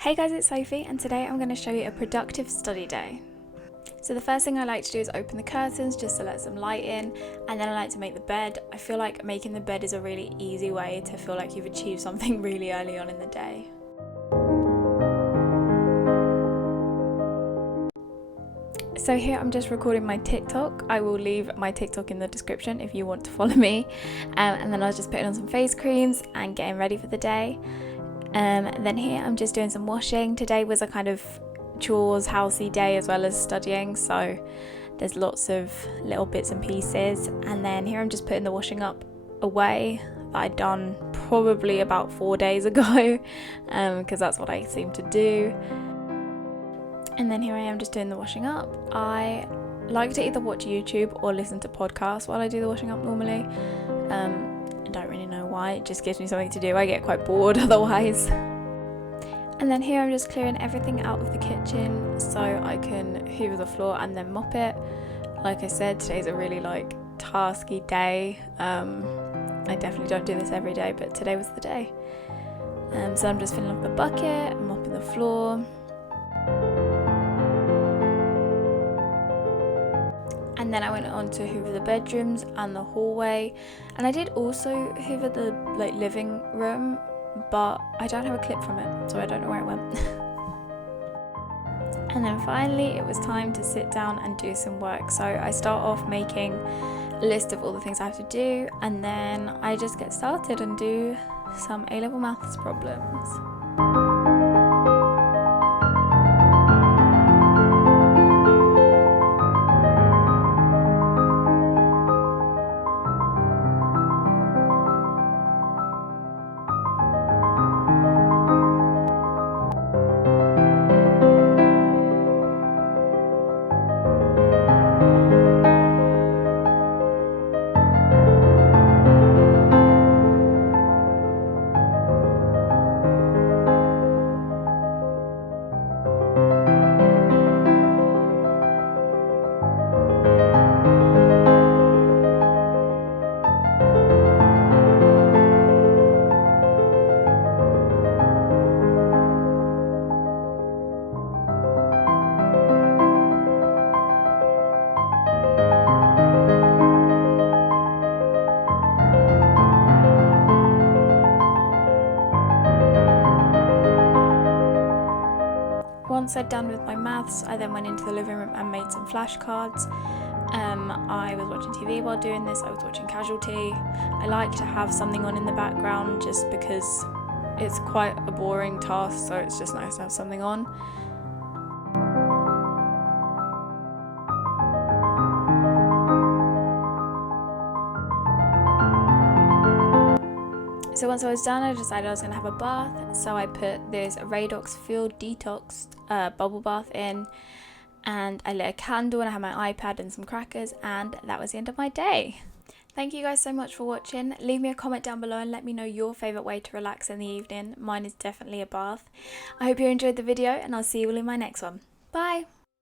Hey guys, it's Sophie, and today I'm going to show you a productive study day. So the first thing I like to do is open the curtains just to let some light in, and then I like to make the bed. I feel like making the bed is a really easy way to feel like you've achieved something really early on in the day. So here I'm just recording my TikTok. I will leave my TikTok in the description if you want to follow me. And then I was just putting on some face creams and getting ready for the day. Then here I'm just doing some washing. Today was a kind of chores, housey day as well as studying, so there's lots of little bits and pieces. And then here I'm just putting the washing up away that I'd done probably about 4 days ago, because that's what I seem to do. And then here I am just doing the washing up. I like to either watch YouTube or listen to podcasts while I do the washing up normally. I don't really know why, it just gives me something to do. I get quite bored otherwise. And then here I'm just clearing everything out of the kitchen so I can hoover the floor and then mop it. Like I said, today's a really tasky day. I definitely don't do this every day, but today was the day. So I'm just filling up the bucket, I'm mopping the floor. And then I went on to hoover the bedrooms and the hallway, and I did also hoover the living room, but I don't have a clip from it, so I don't know where it went. And then finally it was time to sit down and do some work. So I start off making a list of all the things I have to do, and then I just get started and do some A-level maths problems. Once I'd done with my maths, I then went into the living room and made some flashcards. I was watching TV while doing this. I was watching Casualty. I like to have something on in the background just because it's quite a boring task, so it's just nice to have something on. So once I was done, I decided I was going to have a bath, so I put this Radox Field Detox bubble bath in, and I lit a candle and I had my iPad and some crackers, and that was the end of my day. Thank you guys so much for watching. Leave me a comment down below and let me know your favourite way to relax in the evening. Mine is definitely a bath. I hope you enjoyed the video, and I'll see you all in my next one. Bye!